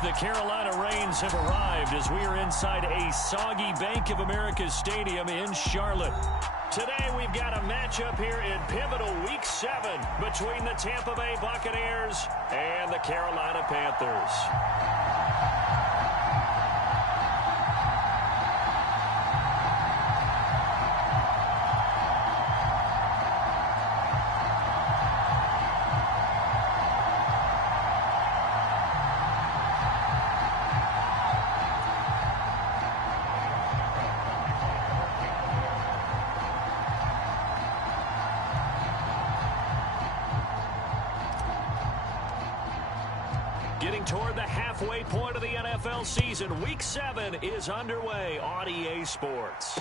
The Carolina Rains have arrived as we are inside a soggy Bank of America Stadium in Charlotte. Today we've got a matchup here in pivotal Week 7 between the Tampa Bay Buccaneers and the Carolina Panthers. Getting toward the halfway point of the NFL season, Week 7 is underway on EA Sports.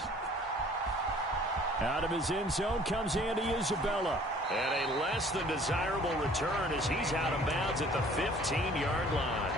Out of his end zone comes Andy Isabella. And a less than desirable return as he's out of bounds at the 15-yard line.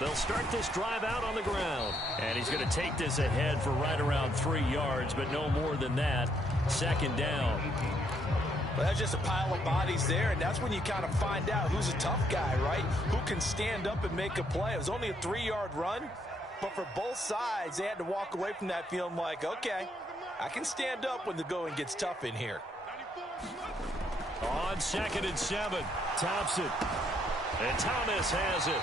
They'll start this drive out on the ground. And he's going to take this ahead for right around 3 yards, but no more than that. Second down. Well, that's just a pile of bodies there, and that's when you kind of find out who's a tough guy, right? Who can stand up and make a play. It was only a 3-yard run, but for both sides, they had to walk away from that feeling like, okay, I can stand up when the going gets tough in here. On 2nd and 7, Thompson. And Thomas has it.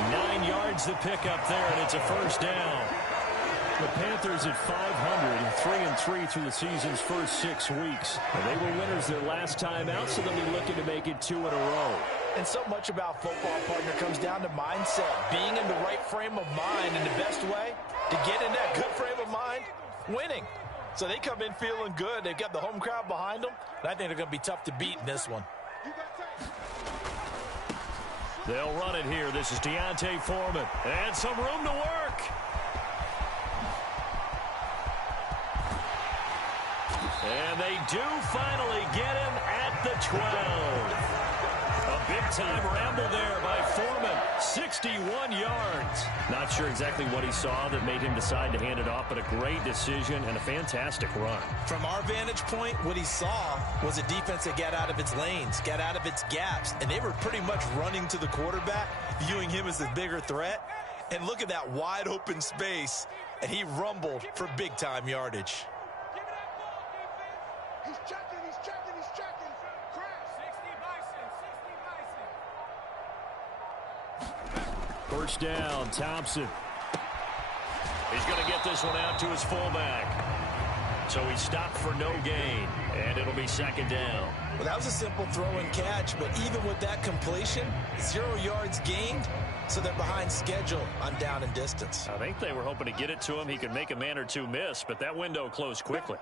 9 yards to pick up there, and it's a first down. The Panthers at 500, 3-3 through the season's first 6 weeks. And they were winners their last time out, so they'll be looking to make it 2 in a row. And so much about football, partner, comes down to mindset. Being in the right frame of mind, and the best way to get in that good frame of mind, winning. So they come in feeling good. They've got the home crowd behind them, and I think they're going to be tough to beat in this one. They'll run it here. This is Deontay Foreman. And some room to work. And they do finally get him at the 12. A big-time ramble there by Foreman. 61 yards. Not sure exactly what he saw that made him decide to hand it off, but a great decision and a fantastic run. From our vantage point, what he saw was a defense that got out of its lanes, got out of its gaps, and they were pretty much running to the quarterback, viewing him as the bigger threat. And look at that wide open space, and he rumbled for big-time yardage. He's checking, he's checking, he's checking. Crash. 60 Bison, 60 Bison. First down, Thompson. He's going to get this one out to his fullback. So he stopped for no gain, and it'll be second down. Well, that was a simple throw and catch, but even with that completion, 0 yards gained, so they're behind schedule on down and distance. I think they were hoping to get it to him. He could make a man or two miss, but that window closed quickly.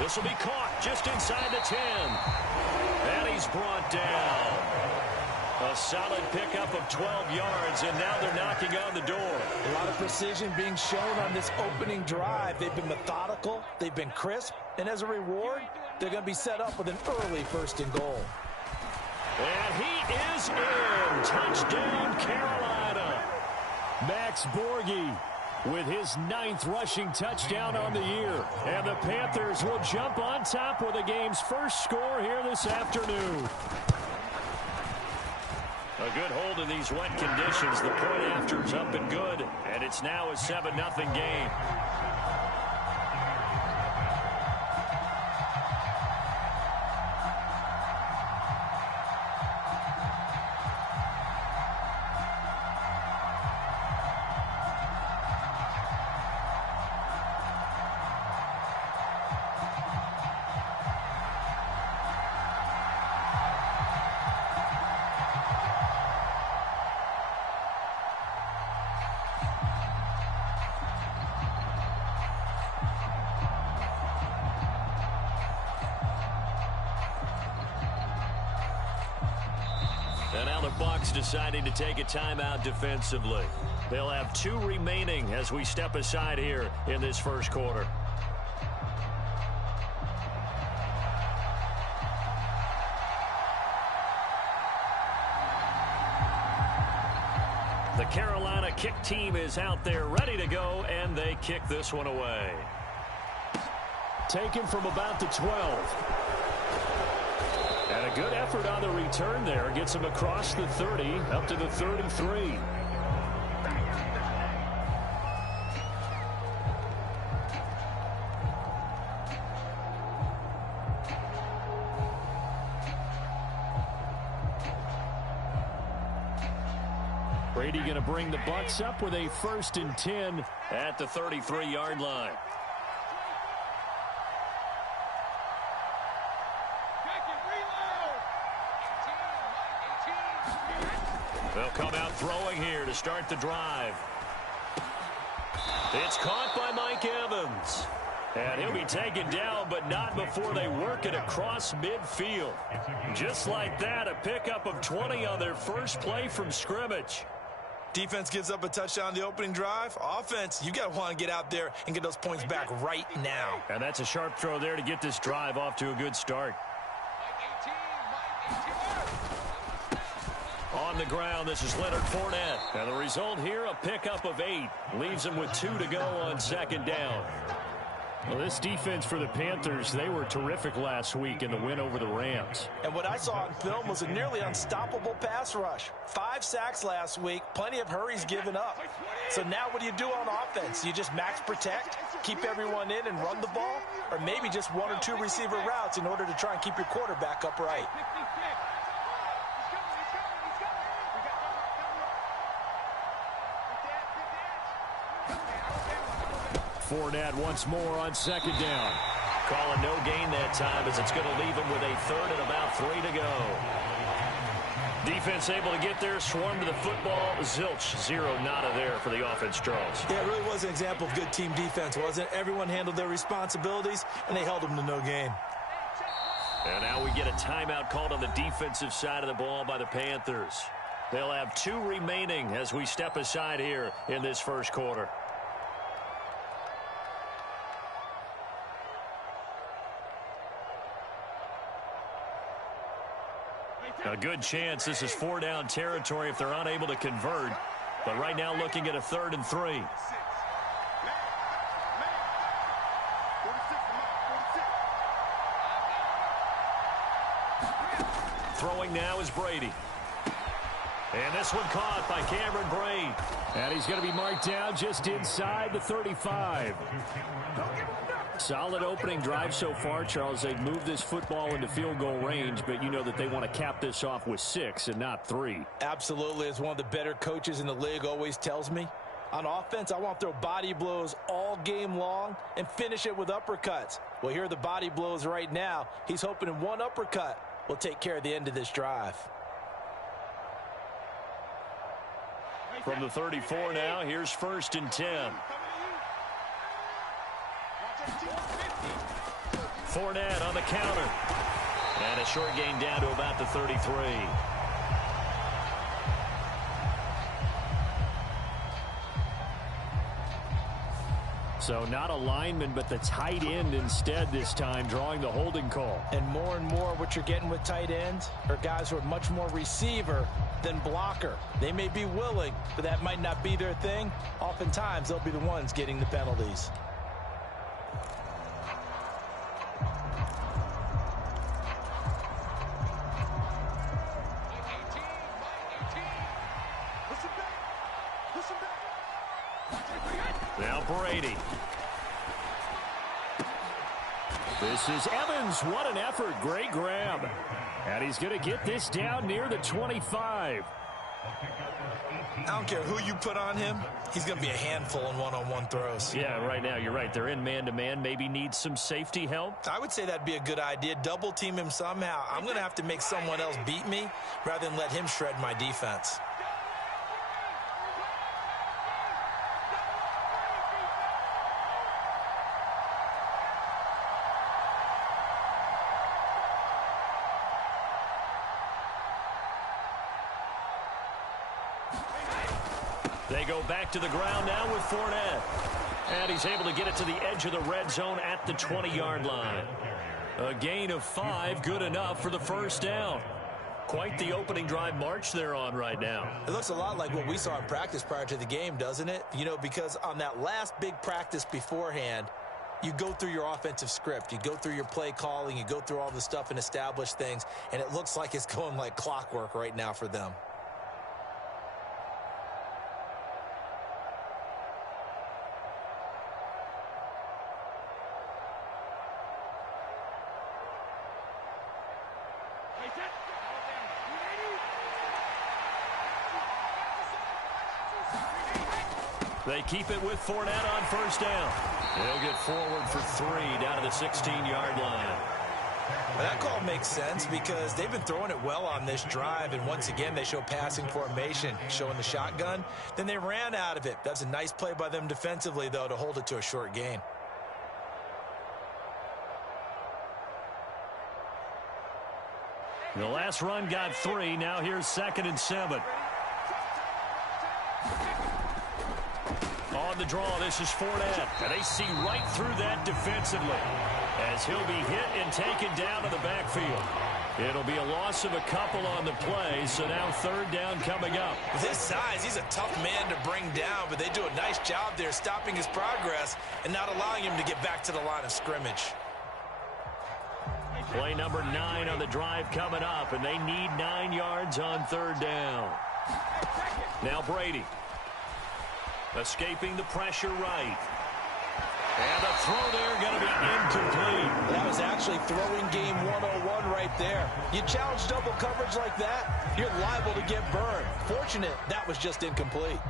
This will be caught just inside the 10. And he's brought down. A solid pickup of 12 yards, and now they're knocking on the door. A lot of precision being shown on this opening drive. They've been methodical, they've been crisp, and as a reward, they're going to be set up with an early 1st and goal. And he is in. Touchdown, Carolina. Max Borghi with his 9th rushing touchdown on the year. And the Panthers will jump on top with the game's first score here this afternoon. A good hold in these wet conditions. The point after is up and good. And it's now a 7-0 game. And now the Bucs deciding to take a timeout defensively. They'll have 2 remaining as we step aside here in this first quarter. The Carolina kick team is out there ready to go, and they kick this one away. Taken from about the 12. And a good effort on the return there. Gets him across the 30, up to the 33. Brady going to bring the Bucs up with a 1st and 10 at the 33-yard line. They'll come out throwing here to start the drive. It's caught by Mike Evans. And he'll be taken down, but not before they work it across midfield. Just like that, a pickup of 20 on their first play from scrimmage. Defense gives up a touchdown on the opening drive. Offense, you got to want to get out there and get those points back right now. And that's a sharp throw there to get this drive off to a good start. On the ground, this is Leonard Fournette. And the result here, a pickup of 8. Leaves him with 2 to go on 2nd down. Well, this defense for the Panthers, they were terrific last week in the win over the Rams. And what I saw on film was a nearly unstoppable pass rush. 5 sacks last week, plenty of hurries given up. So now what do you do on offense? You just max protect, keep everyone in and run the ball? Or maybe just 1 or 2 receiver routes in order to try and keep your quarterback upright? Fournette once more on 2nd down. Calling no gain that time as it's going to leave him with a 3rd and about 3 to go. Defense able to get there, swarm to the football. Zilch, 0 nada there for the offense draws. Yeah, it really was an example of good team defense, wasn't it? Everyone handled their responsibilities, and they held them to no gain. And now we get a timeout called on the defensive side of the ball by the Panthers. They'll have 2 remaining as we step aside here in this first quarter. A good chance this is 4-down territory if they're unable to convert. But right now looking at a 3rd and 3. Throwing now is Brady. And this one caught by Cameron Brate. And he's going to be marked down just inside the 35. Solid opening drive so far, Charles. They've moved this football into field goal range, but you know that they want to cap this off with 6 and not 3. Absolutely. As one of the better coaches in the league always tells me, on offense, I want to throw body blows all game long and finish it with uppercuts. Well, here are the body blows right now. He's hoping in 1 uppercut will take care of the end of this drive. From the 34 now, here's 1st and 10. Fournette on the counter. And a short gain down to about the 33. So not a lineman, but the tight end instead this time, drawing the holding call. And more what you're getting with tight ends are guys who are much more receiver than blocker. They may be willing, but that might not be their thing. Oftentimes, they'll be the ones getting the penalties. Now Brady. This is Evans. What an effort. Great grab. And he's going to get this down near the 25. I don't care who you put on him. He's going to be a handful in one-on-one throws. Yeah, right now, you're right. They're in man-to-man. Maybe need some safety help. I would say that'd be a good idea. Double team him somehow. I'm going to have to make someone else beat me rather than let him shred my defense. They go back to the ground now with Fournette. And he's able to get it to the edge of the red zone at the 20-yard line. A gain of 5, good enough for the first down. Quite the opening drive march they're on right now. It looks a lot like what we saw in practice prior to the game, doesn't it? You know, because on that last big practice beforehand, you go through your offensive script. You go through your play calling. You go through all the stuff and establish things. And it looks like it's going like clockwork right now for them. They keep it with Fournette on first down. They'll get forward for 3 down to the 16-yard line. Well, that call makes sense because they've been throwing it well on this drive, and once again they show passing formation, showing the shotgun. Then they ran out of it. That's a nice play by them defensively, though, to hold it to a short gain. The last run got 3. Now here's 2nd and 7. On the draw, this is Fournette. And they see right through that defensively as he'll be hit and taken down to the backfield. It'll be a loss of a couple on the play, so now 3rd down coming up. With his size, he's a tough man to bring down, but they do a nice job there stopping his progress and not allowing him to get back to the line of scrimmage. Play number 9 on the drive coming up, and they need 9 yards on 3rd down. Now Brady. Escaping the pressure right. And the throw there going to be incomplete. That was actually throwing game 101 right there. You challenge double coverage like that, you're liable to get burned. Fortunate that was just incomplete.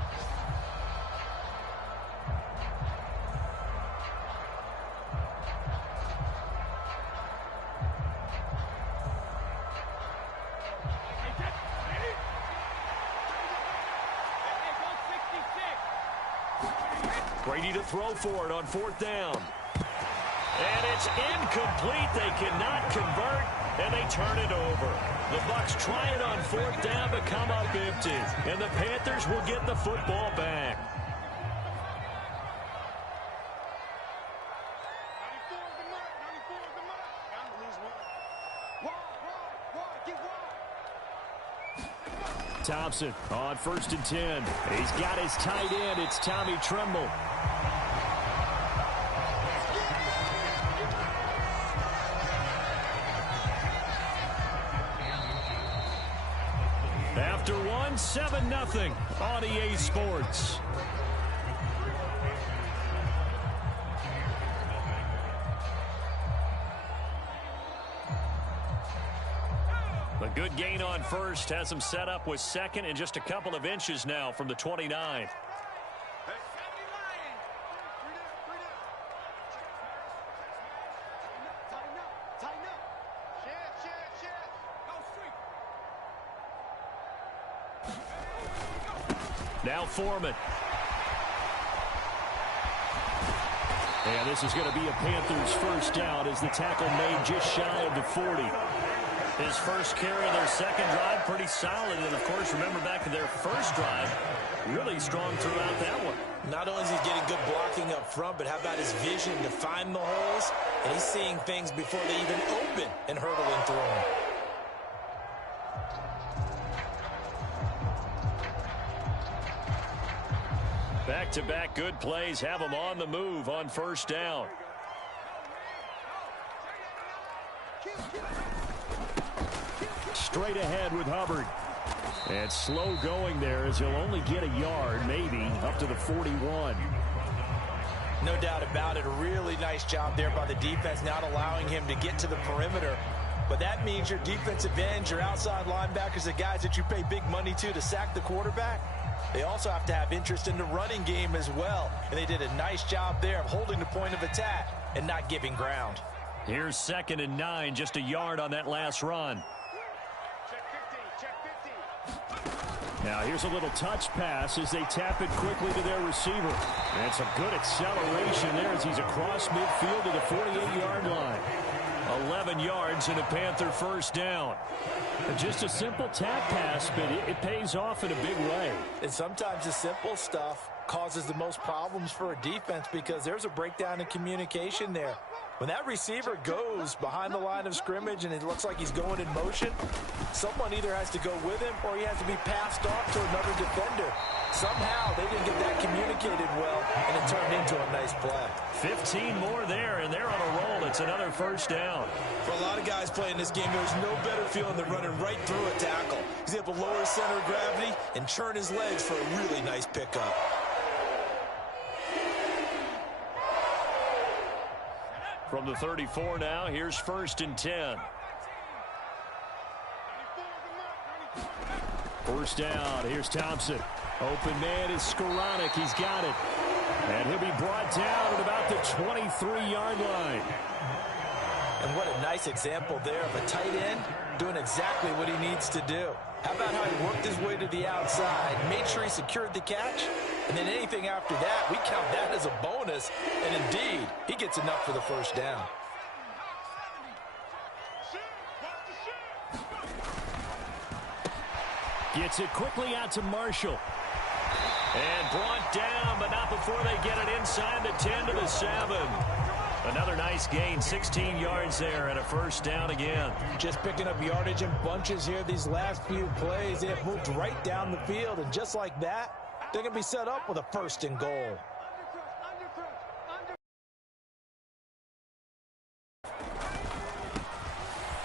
Brady to throw for it on 4th down. And it's incomplete. They cannot convert, and they turn it over. The Bucs try it on 4th down to come up empty, and the Panthers will get the football back. Thompson on 1st and 10. He's got his tight end. It's Tommy Tremble. After 1, 7-0 on EA Sports. A good gain on 1st has him set up with 2nd and just a couple of inches now from the 29. Now Foreman. And this is going to be a Panthers first down as the tackle made just shy of the 40. His first carry of their 2nd drive, pretty solid. And, of course, remember back to their first drive, really strong throughout that one. Not only is he getting good blocking up front, but how about his vision to find the holes? And he's seeing things before they even open and hurdle and throw them. Back-to-back good plays have him on the move on 1st down. Straight ahead with Hubbard. And slow going there as he'll only get a yard, maybe, up to the 41. No doubt about it. A really nice job there by the defense, not allowing him to get to the perimeter. But that means your defensive ends, your outside linebackers, the guys that you pay big money to sack the quarterback, they also have to have interest in the running game as well. And they did a nice job there of holding the point of attack and not giving ground. Here's 2nd and 9, just a yard on that last run. Now here's a little touch pass as they tap it quickly to their receiver. And some good acceleration there as he's across midfield to the 48-yard line. 11 yards and a Panther first down. Just a simple tap pass, but it pays off in a big way. And sometimes the simple stuff causes the most problems for a defense because there's a breakdown in communication there. When that receiver goes behind the line of scrimmage and it looks like he's going in motion, someone either has to go with him or he has to be passed off to another defender. Somehow they didn't get that communicated well, and it turned into a nice play. 15 more there, and they're on a roll. It's another first down. For a lot of guys playing this game, there's no better feeling than running right through a tackle. He's able to lower his center of gravity and churn his legs for a really nice pickup. From the 34 now, here's 1st and 10. First down, here's Thompson. Open man is Skoranek. He's got it. And he'll be brought down at about the 23-yard line. And what a nice example there of a tight end doing exactly what he needs to do. How about how he worked his way to the outside, made sure he secured the catch, and then anything after that, we count that as a bonus. And indeed, he gets enough for the first down. Gets it quickly out to Marshall. And brought down, but not before they get it inside the 10 to the 7. Another nice gain, 16 yards there, and a first down again. Just picking up yardage in bunches here these last few plays. They have moved right down the field, and just like that, they're going to be set up with a 1st and goal.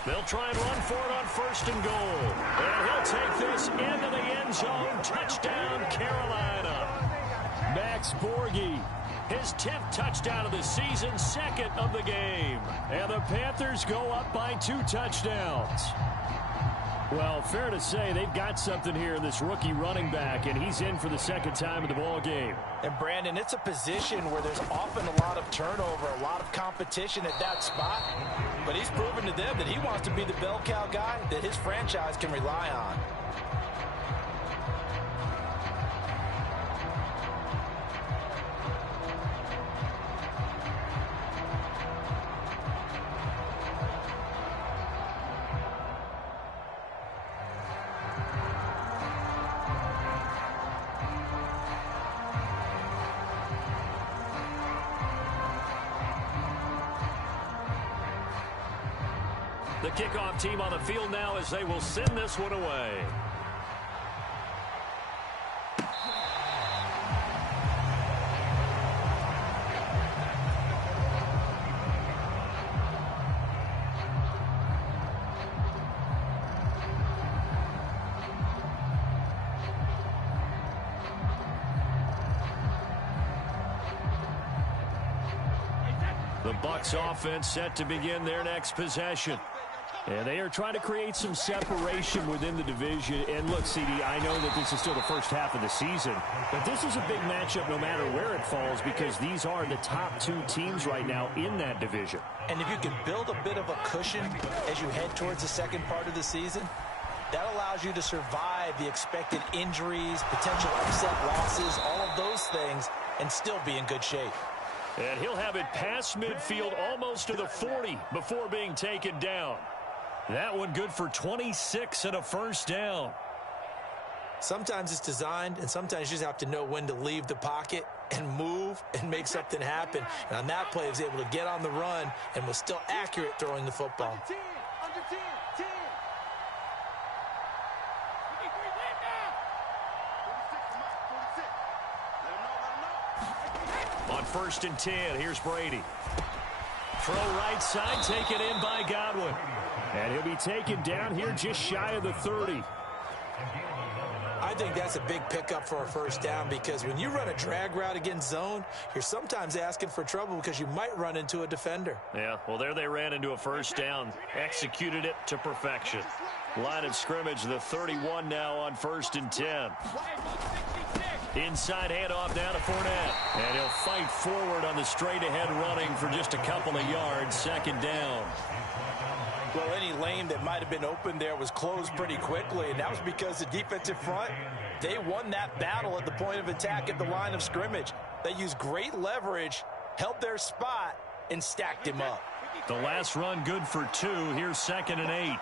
They'll try and run for it on 1st and goal. And he'll take this into the end zone. Touchdown, Carolina. Max Borghi, his 10th touchdown of the season, 2nd of the game. And the Panthers go up by 2 touchdowns. Well, fair to say they've got something here in this rookie running back, and he's in for the 2nd time in the ball game. And, Brandon, it's a position where there's often a lot of turnover, a lot of competition at that spot. But he's proven to them that he wants to be the bell cow guy that his franchise can rely on. The kickoff team on the field now as they will send this one away. The Bucs offense set to begin their next possession. And they are trying to create some separation within the division. And look, CD, I know that this is still the first half of the season, but this is a big matchup no matter where it falls because these are the top 2 teams right now in that division. And if you can build a bit of a cushion as you head towards the second part of the season, that allows you to survive the expected injuries, potential upset losses, all of those things, and still be in good shape. And he'll have it past midfield almost to the 40 before being taken down. That one good for 26 and a first down. Sometimes it's designed, and sometimes you just have to know when to leave the pocket and move and make something happen. And on that play, he was able to get on the run and was still accurate throwing the football. Under 10, 10. On 1st and 10, here's Brady. Throw right side, taken in by Godwin. And he'll be taken down here just shy of the 30. I think that's a big pickup for a first down because when you run a drag route against zone, you're sometimes asking for trouble because you might run into a defender. Yeah, well, there they ran into a first down. Executed it to perfection. Line of scrimmage, the 31 now on 1st and 10. Inside handoff down to Fournette. And he'll fight forward on the straight-ahead running for just a couple of yards. 2nd down. Well, any lane that might have been open there was closed pretty quickly, and that was because the defensive front, they won that battle at the point of attack at the line of scrimmage. They used great leverage, held their spot, and stacked him up. The last run good for 2. Here's 2nd and 8.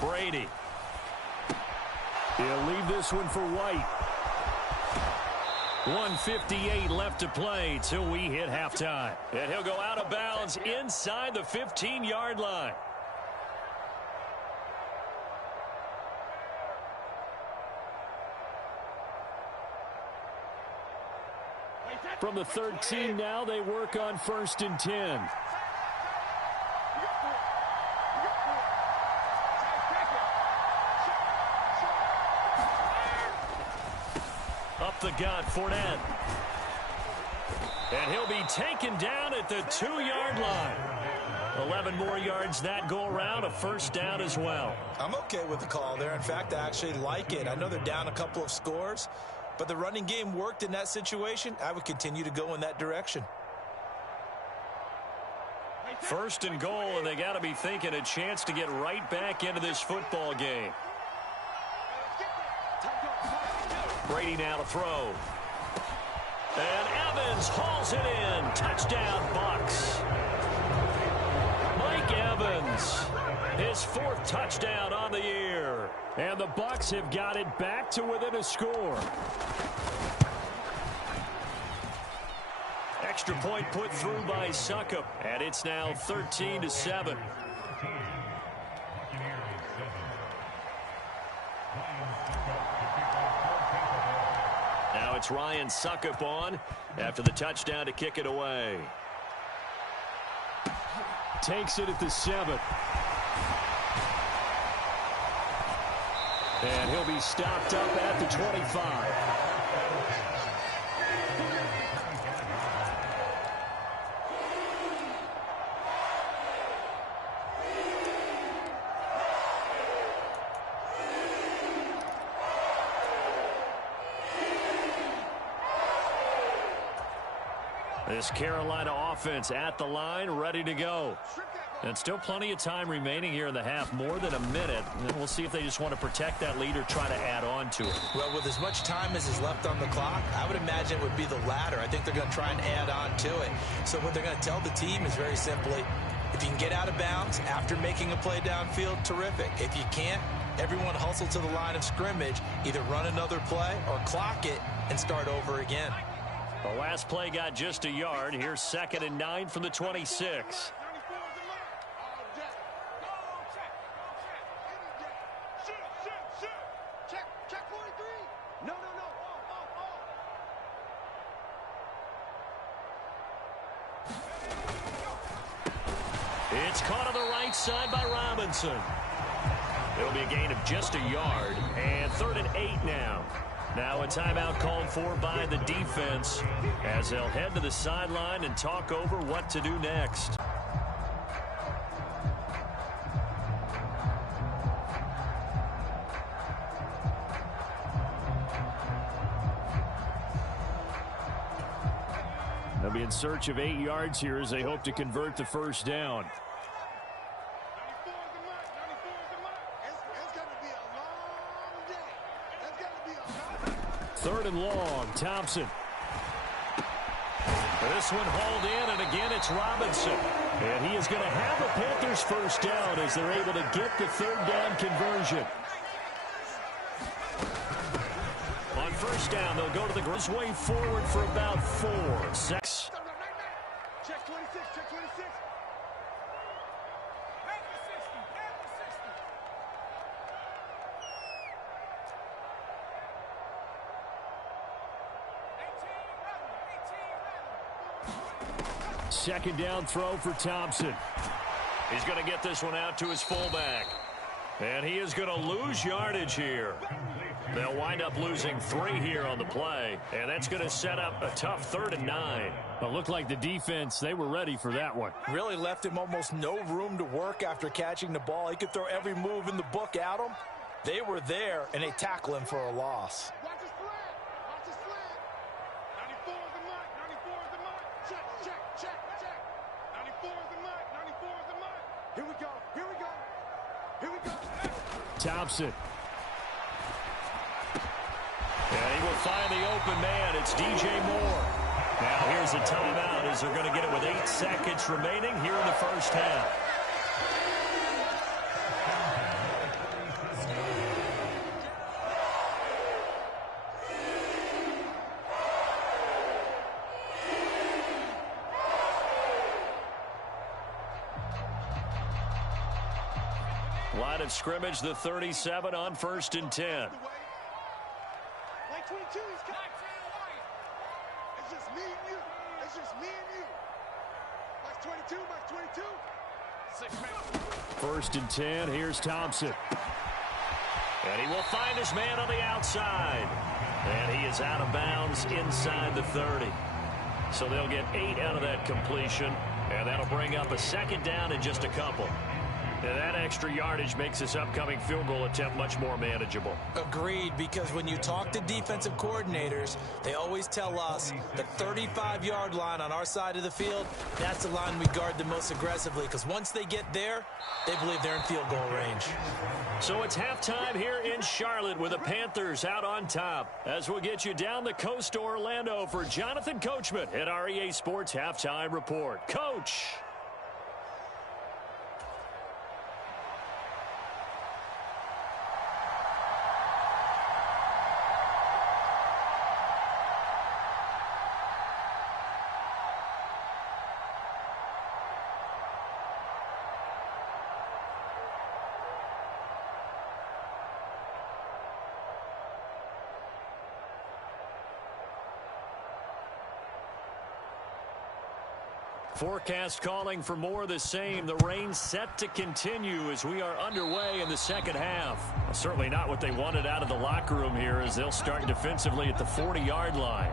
Brady. He'll leave this one for White. 1:58 left to play till we hit halftime. And he'll go out of bounds inside the 15-yard line. From the 13 now, they work on 1st and 10. Up the gut, Fournette. And he'll be taken down at the 2-yard line. 11 more yards that go around, a 1st down as well. I'm okay with the call there. In fact, I actually like it. I know they're down a couple of scores, but the running game worked in that situation. I would continue to go in that direction. 1st and goal, and they got to be thinking a chance to get right back into this football game. Brady now to throw. And Evans hauls it in. Touchdown, Bucks. Mike Evans, his 4th touchdown on the year. And the Bucks have got it back to within a score. Extra point put through by Suckup. And it's now 13-7. Now it's Ryan Suckup on after the touchdown to kick it away. Takes it at the 7. And he'll be stopped up at the 25. This Carolina offense at the line, ready to go. And still plenty of time remaining here in the half, more than a minute. And we'll see if they just want to protect that lead or try to add on to it. Well, with as much time as is left on the clock, I would imagine it would be the latter. I think they're going to try and add on to it. So what they're going to tell the team is very simply, if you can get out of bounds after making a play downfield, terrific. If you can't, everyone hustle to the line of scrimmage, either run another play or clock it and start over again. The last play got just a yard. Here's 2nd and 9 from the 26. It's caught on the right side by Robinson. It'll be a gain of just a yard. And 3rd and 8 now. Now a timeout called for by the defense as they'll head to the sideline and talk over what to do next. They'll be in search of 8 yards here as they hope to convert the 1st down. 3rd and long, Thompson. This one hauled in, and again it's Robinson. And he is going to have the Panthers 1st down as they're able to get the 3rd down conversion. On 1st down, they'll go to the gross way forward for about 4. 6. Check 26, check 26. Second down throw for Thompson. He's going to get this one out to his fullback. And he is going to lose yardage here. They'll wind up losing 3 here on the play. And that's going to set up a tough 3rd and 9. It looked like the defense, they were ready for that one. Really left him almost no room to work after catching the ball. He could throw every move in the book at him. They were there, and they tackle him for a loss. Watch his flag. Watch his flag. 94 is the mark. 94 is the mark. Check, check, check, check. 94 is the mark. 94 is the mark. Here we go. Here we go. Here we go. Thompson. And he will find the open man. It's DJ Moore. Now here's a timeout as they're going to get it with 8 seconds remaining here in the first half. Line of scrimmage, the 37 on 1st and 10. Like 22, he's coming. It's just me and you. It's just me and you. Like 22, like 22. 6 man. 1st and 10, here's Thompson. And he will find his man on the outside. And he is out of bounds inside the 30. So they'll get 8 out of that completion. And that'll bring up a 2nd down in just a couple. And that extra yardage makes this upcoming field goal attempt much more manageable. Agreed, because when you talk to defensive coordinators, they always tell us the 35-yard line on our side of the field, that's the line we guard the most aggressively, because once they get there, they believe they're in field goal range. So it's halftime here in Charlotte with the Panthers out on top. As we'll get you down the coast to Orlando for Jonathan Coachman at our EA Sports Halftime Report. Coach! Forecast calling for more of the same. The rain set to continue as we are underway in the second half. Well, certainly not what they wanted out of the locker room here as they'll start defensively at the 40-yard line.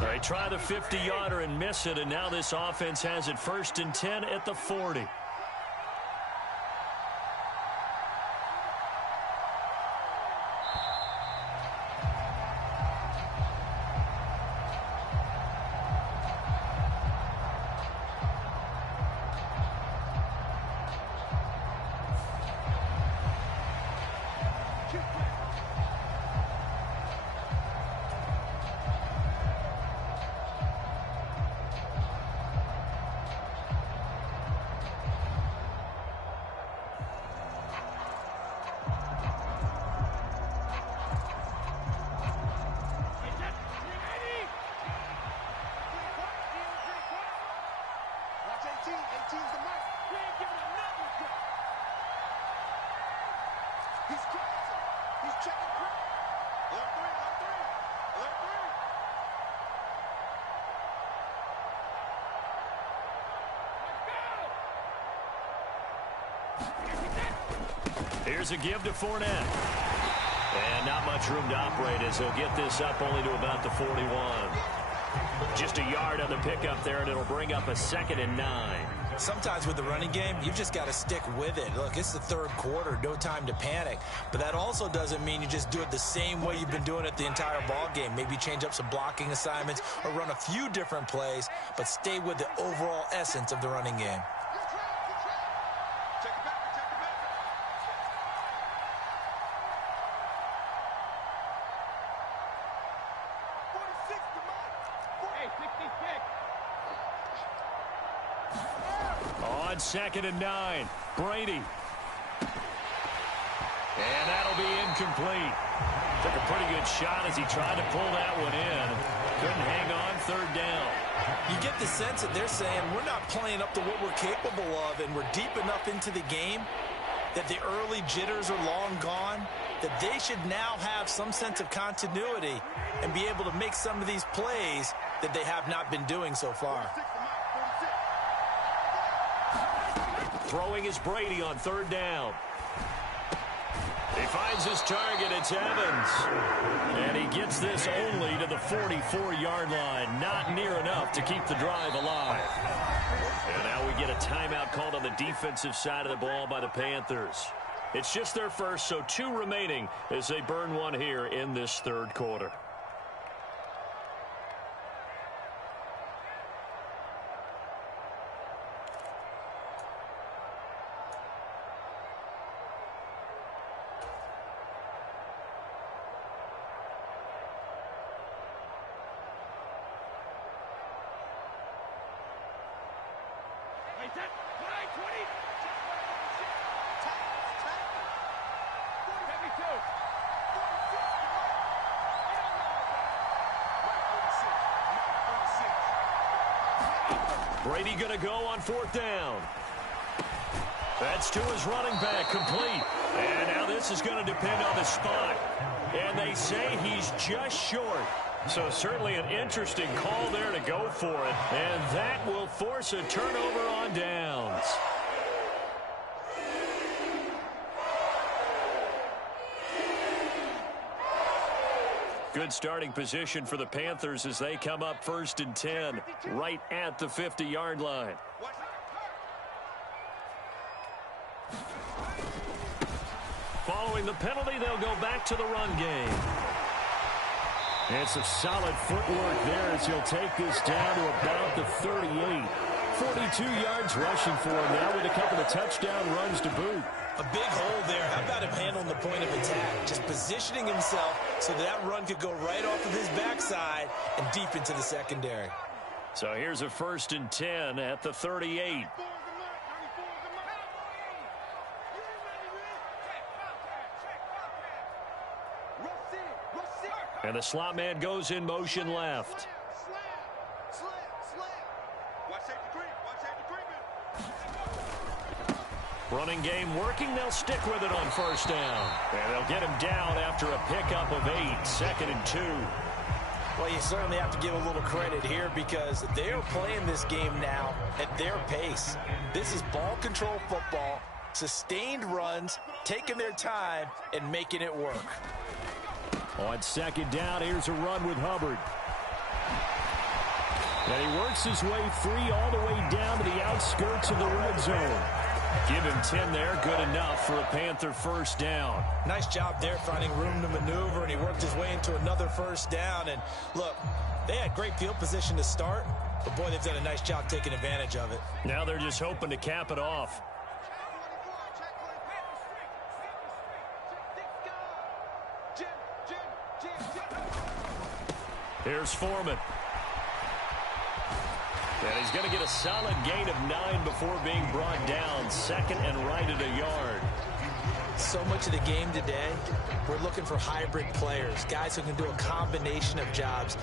They try the 50-yarder and miss it, and now this offense has it 1st and 10 at the 40. Here's a give to Fournette. And not much room to operate as he'll get this up only to about the 41. Just a yard on the pickup there, and it'll bring up a 2nd and 9. Sometimes with the running game, you've just got to stick with it. Look, it's the 3rd quarter, no time to panic. But that also doesn't mean you just do it the same way you've been doing it the entire ball game. Maybe change up some blocking assignments or run a few different plays, but stay with the overall essence of the running game. On 2nd and 9, Brady. And that'll be incomplete. Took a pretty good shot as he tried to pull that one in. Couldn't hang on, 3rd down. You get the sense that they're saying we're not playing up to what we're capable of, and we're deep enough into the game that the early jitters are long gone. that they should now have some sense of continuity and be able to make some of these plays that they have not been doing so far. Throwing is Brady on third down. He finds his target. It's Evans. And he gets this only to the 44-yard line. Not near enough to keep the drive alive. And now we get a timeout called on the defensive side of the ball by the Panthers. It's just their first, so 2 remaining as they burn one here in this third quarter. Brady going to go on fourth down. That's to his running back, complete. And now this is going to depend on the spot. And they say he's just short. So certainly an interesting call there to go for it. And that will force a turnover on downs. Good starting position for the Panthers as they come up 1st and 10, right at the 50-yard line. Following the penalty, they'll go back to the run game. And some solid footwork there as he'll take this down to about the 38. 42 yards rushing for him now with a couple of touchdown runs to boot. A big hole there. How about him handling the point of attack? Just positioning himself so that run could go right off of his backside and deep into the secondary. So here's a 1st and 10 at the 38. And the slot man goes in motion left. Running game working. They'll stick with it on 1st down. And they'll get him down after a pickup of 8. 2nd and 2. Well, you certainly have to give a little credit here because they're playing this game now at their pace. This is ball control football, sustained runs, taking their time, and making it work. On 2nd down, here's a run with Hubbard. And he works his way free all the way down to the outskirts of the red zone. Give him 10 there, good enough for a Panther 1st down. Nice job there finding room to maneuver, and he worked his way into another 1st down. And look, they had great field position to start, but boy, they've done a nice job taking advantage of it. Now they're just hoping to cap it off. Here's Foreman. And he's going to get a solid gain of 9 before being brought down. 2nd and right at a yard. So much of the game today, we're looking for hybrid players, guys who can do a combination of jobs.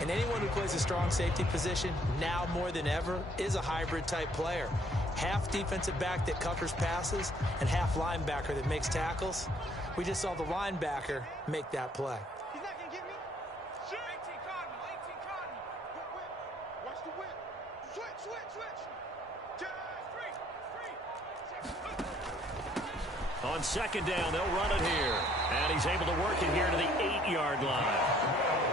And anyone who plays a strong safety position, now more than ever, is a hybrid type player. Half defensive back that covers passes and half linebacker that makes tackles. We just saw the linebacker make that play. On 2nd down, they'll run it here. And he's able to work it here to the 8-yard line.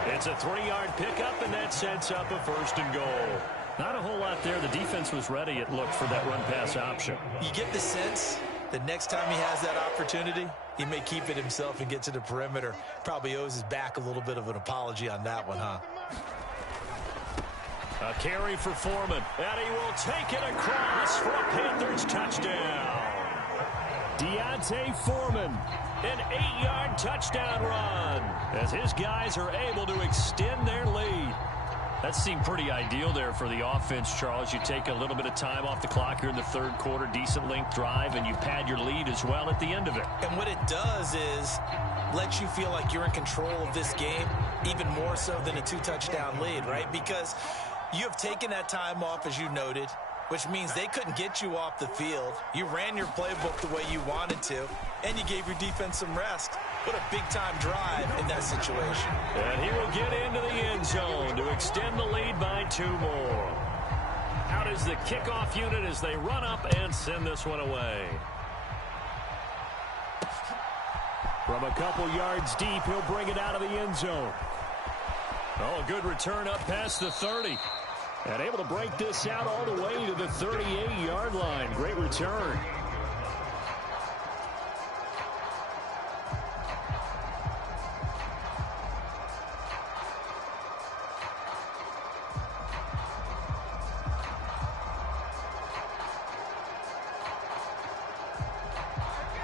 It's a 3-yard pickup, and that sets up a 1st and goal. Not a whole lot there. The defense was ready, it looked, for that run-pass option. You get the sense that next time he has that opportunity, he may keep it himself and get to the perimeter. Probably owes his back a little bit of an apology on that one, huh? A carry for Foreman, and he will take it across for a Panthers touchdown. Deontay Foreman, an 8-yard touchdown run, as his guys are able to extend their lead. That seemed pretty ideal there for the offense, Charles. You take a little bit of time off the clock here in the 3rd quarter, decent length drive, and you pad your lead as well at the end of it. And what it does is let you feel like you're in control of this game, even more so than a 2-touchdown lead, right? Because you have taken that time off, as you noted. which means they couldn't get you off the field. You ran your playbook the way you wanted to, and you gave your defense some rest. What a big-time drive in that situation. And he will get into the end zone to extend the lead by 2 more. Out is the kickoff unit as they run up and send this one away. From a couple yards deep, he'll bring it out of the end zone. Oh, a good return up past the 30. And able to break this out all the way to the 38-yard line. Great return.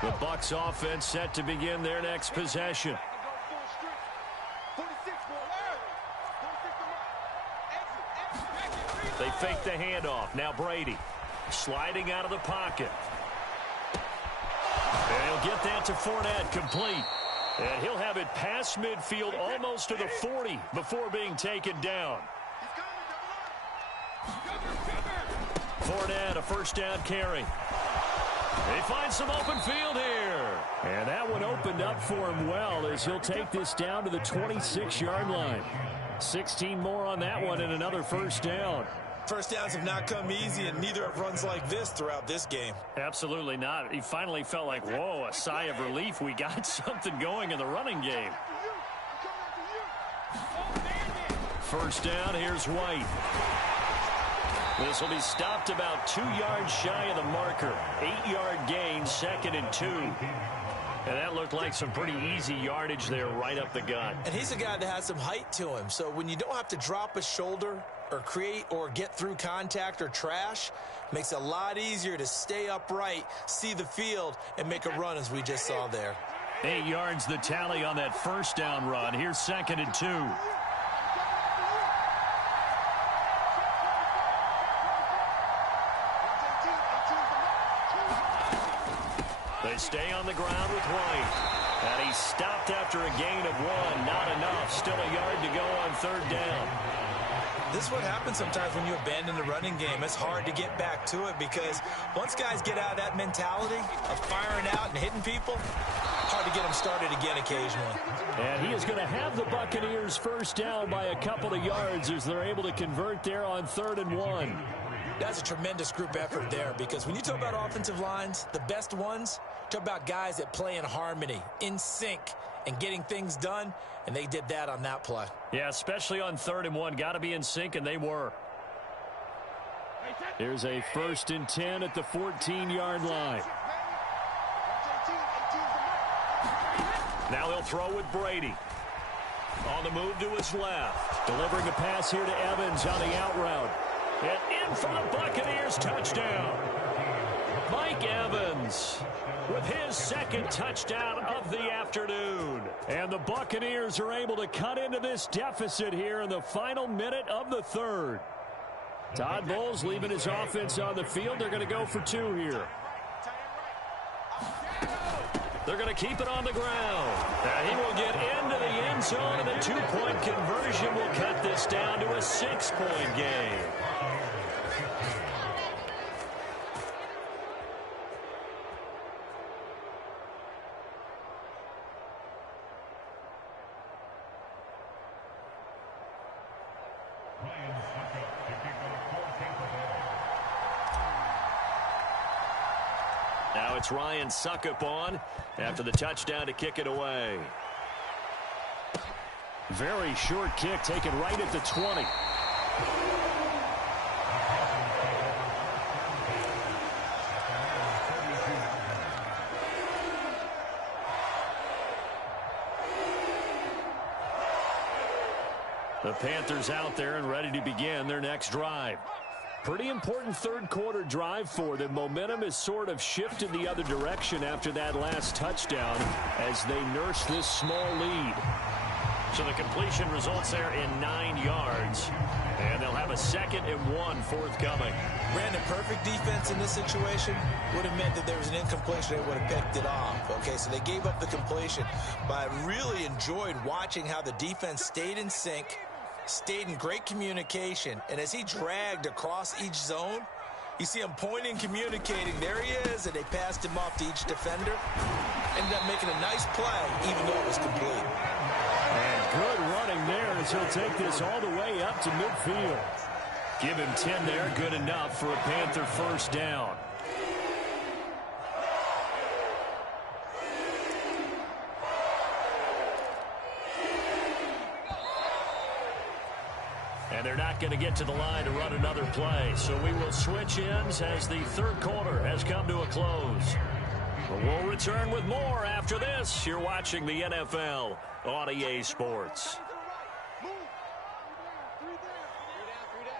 The Bucs offense set to begin their next possession. They fake the handoff. Now Brady sliding out of the pocket. And he'll get that to Fournette, complete. And he'll have it past midfield almost to the 40 before being taken down. Fournette, a first down carry. They find some open field here. And that one opened up for him well as he'll take this down to the 26-yard line. 16 more on that one and another first down. First downs have not come easy, and neither have runs like this throughout this game. Absolutely not. He finally felt like, whoa, a sigh of relief. We got something going in the running game. First down, here's White. This will be stopped about 2 yards shy of the marker. 8-yard gain, 2nd and 2. And that looked like some pretty easy yardage there right up the gut. And he's a guy that has some height to him. So when you don't have to drop a shoulder or create or get through contact or trash, makes it a lot easier to stay upright, see the field, and make a run as we just saw there. 8 yards the tally on that first down run. Here's 2nd and 2. They stay on the ground with White. And he's stopped after a gain of 1. Not enough. Still a yard to go on 3rd down. This is what happens sometimes when you abandon the running game. It's hard to get back to it because once guys get out of that mentality of firing out and hitting people, hard to get them started again occasionally. And he is going to have the Buccaneers first down by a couple of yards as they're able to convert there on 3rd and 1. That's a tremendous group effort there because when you talk about offensive lines, the best ones, talk about guys that play in harmony, in sync, and getting things done, and they did that on that play. Yeah, especially on 3rd and 1. Got to be in sync, and they were. Here's a 1st and 10 at the 14-yard line. Now they'll throw with Brady. On the move to his left. Delivering a pass here to Evans on the out route. And in for the Buccaneers, touchdown. Mike Evans with his 2nd touchdown of the afternoon. And the Buccaneers are able to cut into this deficit here in the final minute of the 3rd. Todd Bowles leaving his offense on the field. They're going to go for 2 here. They're going to keep it on the ground. And he will get into the end zone, and the 2-point conversion will cut this down to a 6-point game. Now it's Ryan Suckup on after the touchdown to kick it away. Very short kick taken right at the 20. The Panthers out there and ready to begin their next drive. Pretty important 3rd quarter drive for them. Momentum has sort of shifted the other direction after that last touchdown as they nurse this small lead. So the completion results there in 9 yards. And they'll have a 2nd and 1 forthcoming. Brandon, perfect defense in this situation would have meant that there was an incompletion. They would have picked it off. Okay, so they gave up the completion. But I really enjoyed watching how the defense stayed in sync, stayed in great communication, and as he dragged across each zone, You see him pointing, communicating. There he is, and they passed him off to each defender. Ended up making a nice play, even though it was complete. And good running there as he'll take this all the way up to midfield. Give him 10 there, good enough for a Panther first down. And they're not going to get to the line to run another play. So we will switch ends as the third quarter has come to a close. But we'll return with more after this. You're watching the NFL on EA Sports. Move. Three down.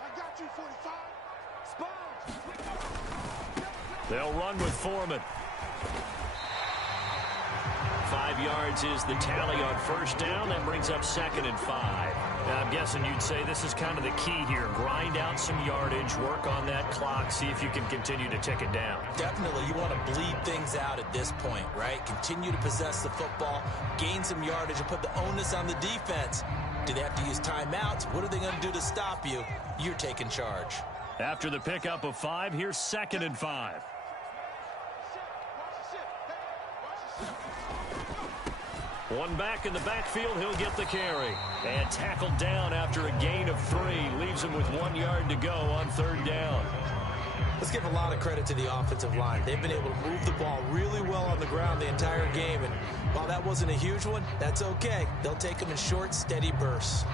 I got you, 45. Sponge. They'll run with Foreman. 5 yards is the tally on first down. That brings up 2nd and 5. Now, I'm guessing you'd say this is kind of the key here. Grind out some yardage, work on that clock, see if you can continue to tick it down. Definitely, you want to bleed things out at this point, right? Continue to possess the football, gain some yardage, and put the onus on the defense. Do they have to use timeouts? What are they going to do to stop you? You're taking charge. After the pickup of 5, here's 2nd and 5. One back in the backfield, he'll get the carry. And tackled down after a gain of 3. Leaves him with 1 yard to go on third down. Let's give a lot of credit to the offensive line. They've been able to move the ball really well on the ground the entire game. And while that wasn't a huge one, that's okay. They'll take them in short, steady bursts.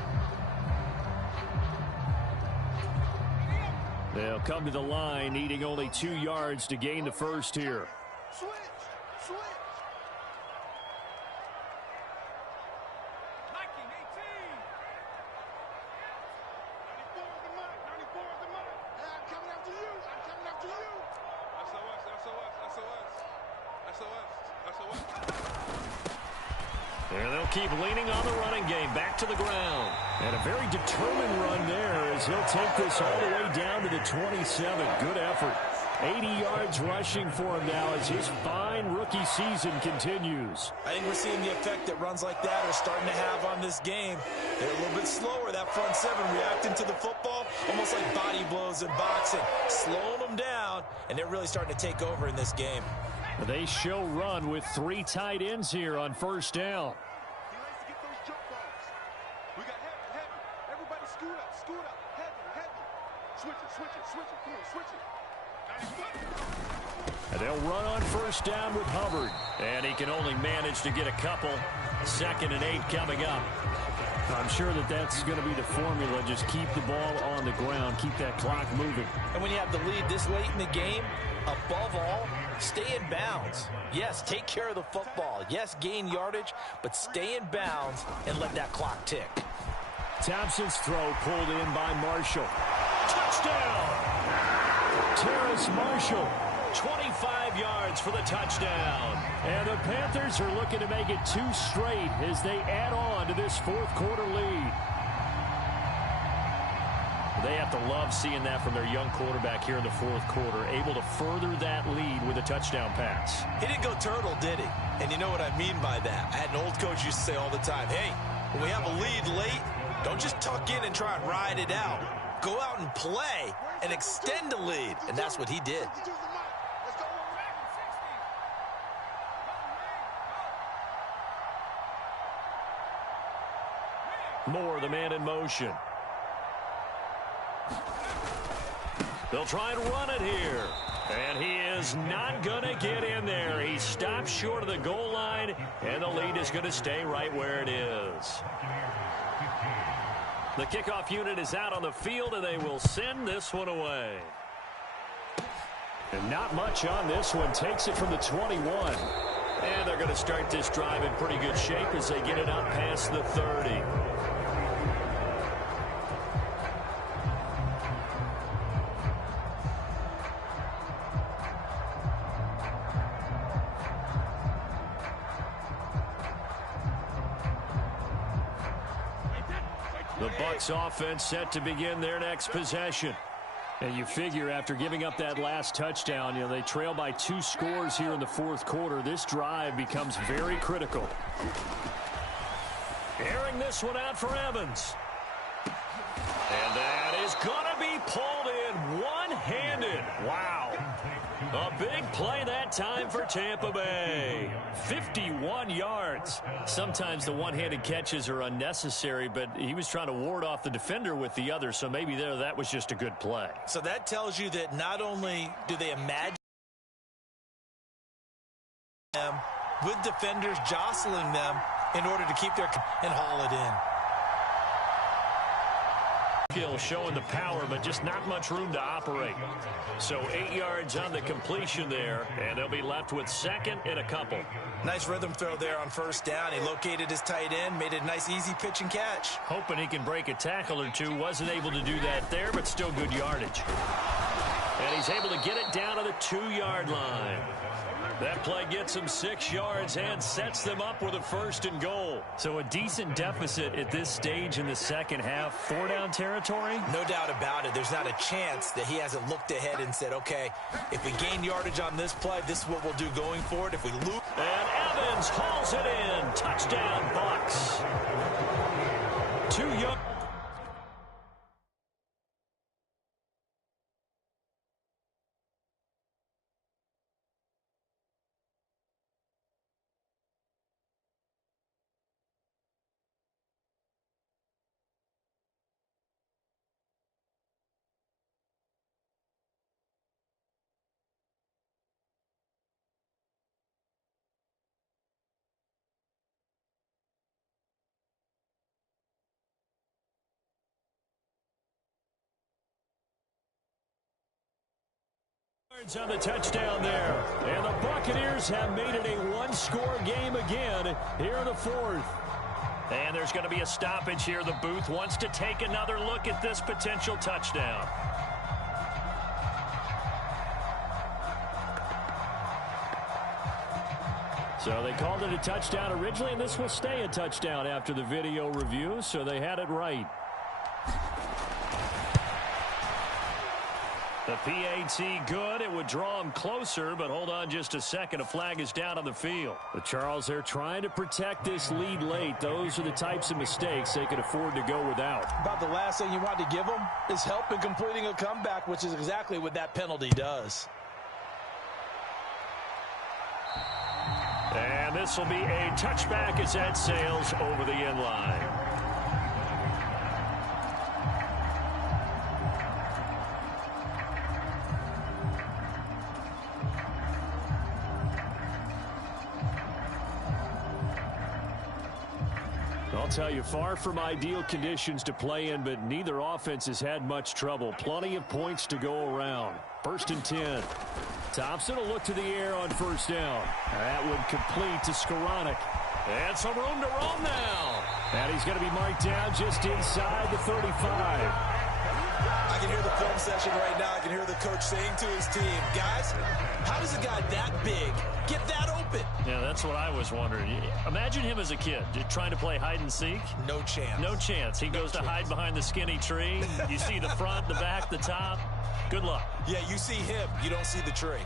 They'll come to the line, needing only 2 yards to gain the first here. Switch. And they'll keep leaning on the running game. Back to the ground. And a very determined run there as he'll take this all the way down to the 27. Good effort. 80 yards rushing for him now as his fine rookie season continues. I think we're seeing the effect that runs like that are starting to have on this game. They're a little bit slower, that front seven, reacting to the football, almost like body blows in boxing, slowing them down, and they're really starting to take over in this game. They show run with 3 tight ends here on first down. He likes to get those jump balls. We got heavy. Everybody scoot up. Heavy. Switch it. Come on, switch it. And they'll run on first down with Hubbard. And he can only manage to get a couple. 2nd and 8 coming up. I'm sure that's going to be the formula. Just keep the ball on the ground. Keep that clock moving. And when you have the lead this late in the game, above all, stay in bounds. Yes, take care of the football. Yes, gain yardage, but stay in bounds and let that clock tick. Thompson's throw pulled in by Marshall. Touchdown! Terrace Marshall, 25 yards for the touchdown. And the Panthers are looking to make it 2 straight as they add on to this fourth quarter lead. They have to love seeing that from their young quarterback here in the fourth quarter, able to further that lead with a touchdown pass. He didn't go turtle, did he? And you know what I mean by that. I had an old coach used to say all the time, hey, when we have a lead late, don't just tuck in and try and ride it out. Go out and play and extend the lead. And that's what he did. Moore, the man in motion. They'll try and run it here. And he is not going to get in there. He stops short of the goal line, and the lead is going to stay right where it is. The kickoff unit is out on the field, and they will send this one away. And not much on this one. Takes it from the 21. And they're going to start this drive in pretty good shape as they get it up past the 30. The Bucs offense set to begin their next possession. And you figure after giving up that last touchdown, they trail by 2 scores here in the fourth quarter. This drive becomes very critical. Airing this one out for Evans. And that is going to be pulled in one-handed. Wow. A big play that time for Tampa Bay. 51 yards. Sometimes the one-handed catches are unnecessary, but he was trying to ward off the defender with the other, so maybe that was just a good play. So that tells you that not only do they imagine them with defenders jostling them in order to keep their and haul it in. Showing the power, but just not much room to operate. So 8 yards on the completion there, and they'll be left with second and a couple. Nice rhythm throw there on first down. He located his tight end, made a nice easy pitch and catch. Hoping he can break a tackle or two. Wasn't able to do that there, but still good yardage. And he's able to get it down to the 2-yard line. That play gets him 6 yards and sets them up with a first and goal. So a decent deficit at this stage in the second half. 4-down territory? No doubt about it. There's not a chance that he hasn't looked ahead and said, okay, if we gain yardage on this play, this is what we'll do going forward. If we lose. And Evans hauls it in. Touchdown, Bucks. 2 yards. On the touchdown there. And the Buccaneers have made it a one-score game again here in the fourth. And there's going to be a stoppage here. The booth wants to take another look at this potential touchdown. So they called it a touchdown originally, and this will stay a touchdown after the video review, so they had it right. The PAT good. It would draw him closer, but hold on just a second. A flag is down on the field. The Charles, they're trying to protect this lead late. Those are the types of mistakes they could afford to go without. About the last thing you want to give them is help in completing a comeback, which is exactly what that penalty does. And this will be a touchback as that sails over the end line. I'll tell you, far from ideal conditions to play in, but neither offense has had much trouble. Plenty of points to go around. First and 10. Thompson will look to the air on first down. That would complete to Skoranek. And some room to roam now. And he's going to be marked down just inside the 35. I can hear the film session right now. I can hear the coach saying to his team, guys, how does a guy that big get that open? Yeah, that's what I was wondering. Imagine him as a kid just trying to play hide and seek. No chance. No chance. He goes to hide behind the skinny tree. You see the front, the back, the top. Good luck. Yeah, you see him. You don't see the tree.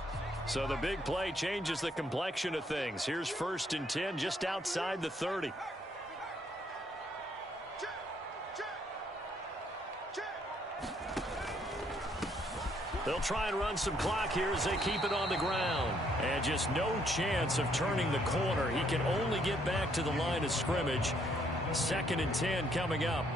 So the big play changes the complexion of things. Here's first and 10 just outside the 30. They'll try and run some clock here as they keep it on the ground. And just no chance of turning the corner. He can only get back to the line of scrimmage. Second and 10 coming up.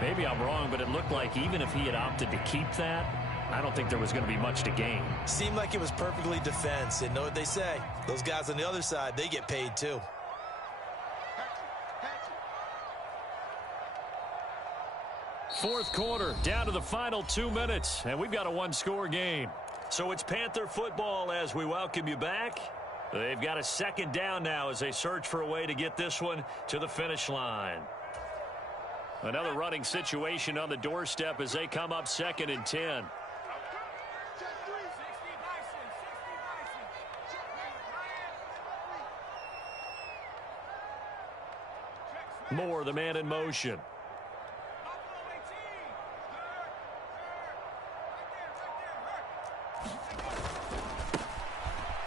Maybe I'm wrong, but it looked like even if he had opted to keep that, I don't think there was going to be much to gain. Seemed like it was perfectly defense. And know what they say? Those guys on the other side, they get paid too. Fourth quarter, down to the final 2 minutes, and we've got a one-score game. So it's Panther football as we welcome you back. They've got a second down now as they search for a way to get this one to the finish line. Another running situation on the doorstep as they come up second and 10. Moore, the man in motion.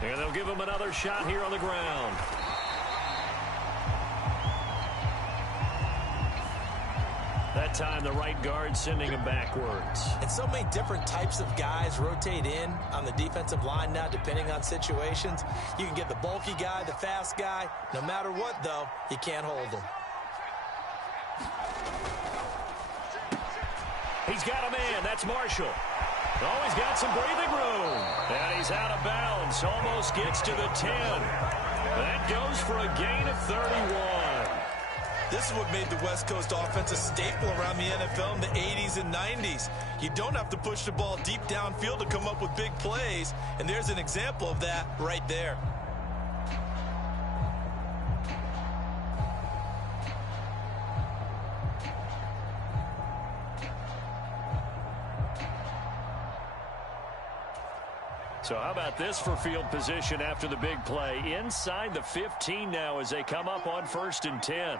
And they'll give him another shot here on the ground. That That time, the right guard sending him backwards. And so many different types of guys rotate in on the defensive line now, depending on situations. You can get the bulky guy, the fast guy. No matter what, though, you can't hold him. He's got a man. That's Marshall. Oh, he's got some breathing room. And he's out of bounds. Almost gets to the 10. That goes for a gain of 31. This is what made the West Coast offense a staple around the NFL in the 80s and 90s. You don't have to push the ball deep downfield to come up with big plays, and there's an example of that right there. So how about this for field position after the big play? Inside the 15 now as they come up on 1st and 10.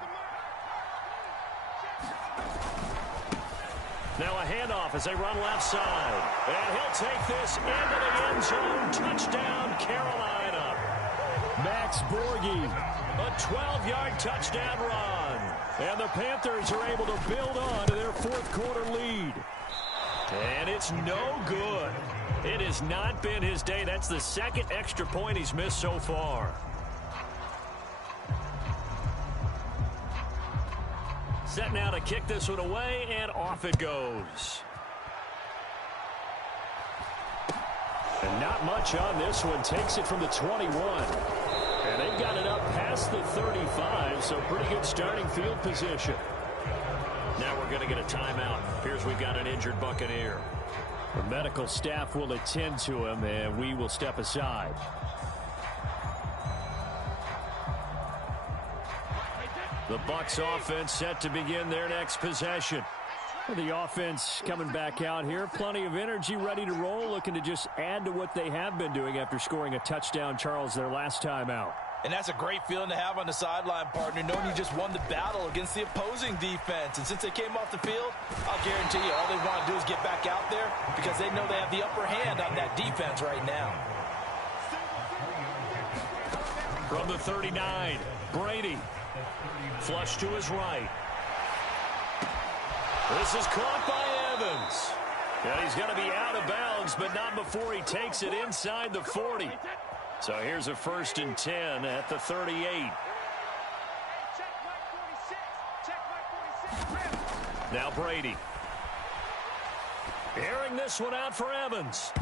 Now a handoff as they run left side. And he'll take this into the end zone. Touchdown, Carolina. Max Borghi, a 12-yard touchdown run. And the Panthers are able to build on to their 4th quarter lead. And it's no good. It has not been his day. That's the 2nd extra point he's missed so far. Set now to kick this one away, and off it goes. And not much on this one. Takes it from the 21. And they've got it up past the 35, so pretty good starting field position. Now we're going to get a timeout. Appears we've got an injured Buccaneer. The medical staff will attend to him, and we will step aside. The Bucs offense set to begin their next possession. The offense coming back out here. Plenty of energy, ready to roll, looking to just add to what they have been doing after scoring a touchdown, Charles, their last time out. And that's a great feeling to have on the sideline, partner, knowing you just won the battle against the opposing defense. And since they came off the field, I'll guarantee you all they want to do is get back out there because they know they have the upper hand on that defense right now. From the 39, Brady. Flush to his right. This is caught by Evans. And he's going to be out of bounds, but not before he takes it inside the 40. So here's a 1st and 10 at the 38. Now Brady. Airing this one out for Evans.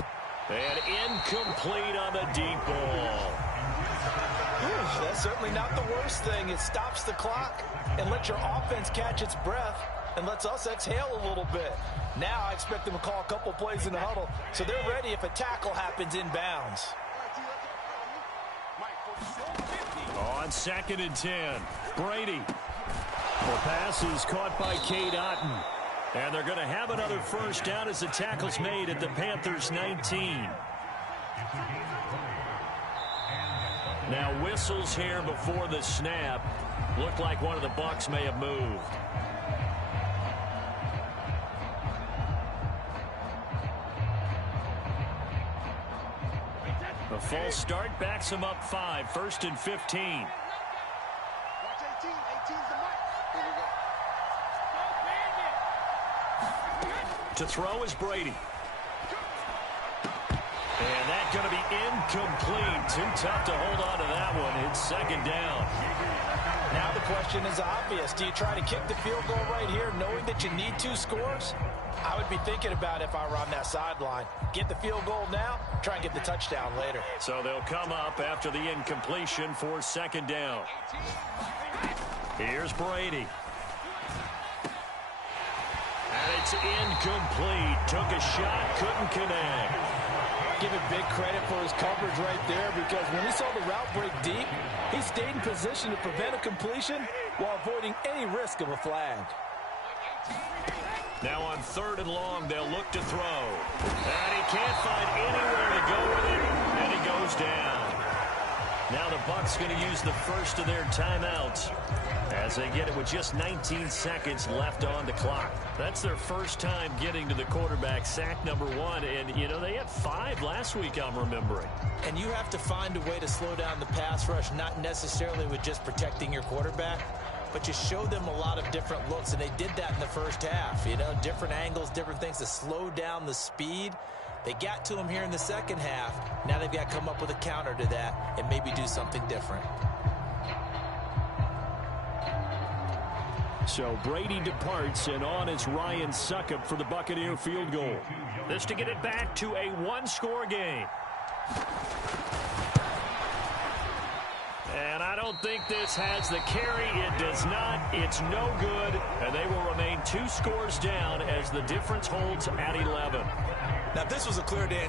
And incomplete on the deep ball. That's certainly not the worst thing. It stops the clock and lets your offense catch its breath and lets us exhale a little bit. Now I expect them to call a couple plays in the huddle so they're ready if a tackle happens inbounds. On 2nd and 10, Brady. The pass is caught by Cade Otton. And they're going to have another 1st down as the tackle's made at the Panthers' 19. Now whistles here before the snap. Looked like one of the Bucs may have moved. A false start backs him up 5. 1st and 15. Watch 18. 18's the mark. Here we go. To throw is Brady. And that's going to be incomplete. Too tough to hold on to that one. It's 2nd down. Now the question is obvious. Do you try to kick the field goal right here knowing that you need 2 scores? I would be thinking about it if I were on that sideline. Get the field goal now, try and get the touchdown later. So they'll come up after the incompletion for 2nd down. Here's Brady. And it's incomplete. Took a shot, couldn't connect. Give it big credit for his coverage right there because when he saw the route break deep, he stayed in position to prevent a completion while avoiding any risk of a flag. Now on 3rd and long, they'll look to throw. And he can't find anywhere to go with it, and he goes down. Now the Bucs going to use the first of their timeouts as they get it with just 19 seconds left on the clock. That's their first time getting to the quarterback, sack number 1. And, you know, they had 5 last week, I'm remembering. And you have to find a way to slow down the pass rush, not necessarily with just protecting your quarterback. but you show them a lot of different looks, and they did that in the first half. You know, different angles, different things to slow down the speed. They got to him here in the second half. Now they've got to come up with a counter to that and maybe do something different. So Brady departs, and on is Ryan Succop for the Buccaneer field goal. This to get it back to a one-score game. And I don't think this has the carry. It does not. It's no good. And they will remain 2 scores down as the difference holds at 11. Now, if this was a clear day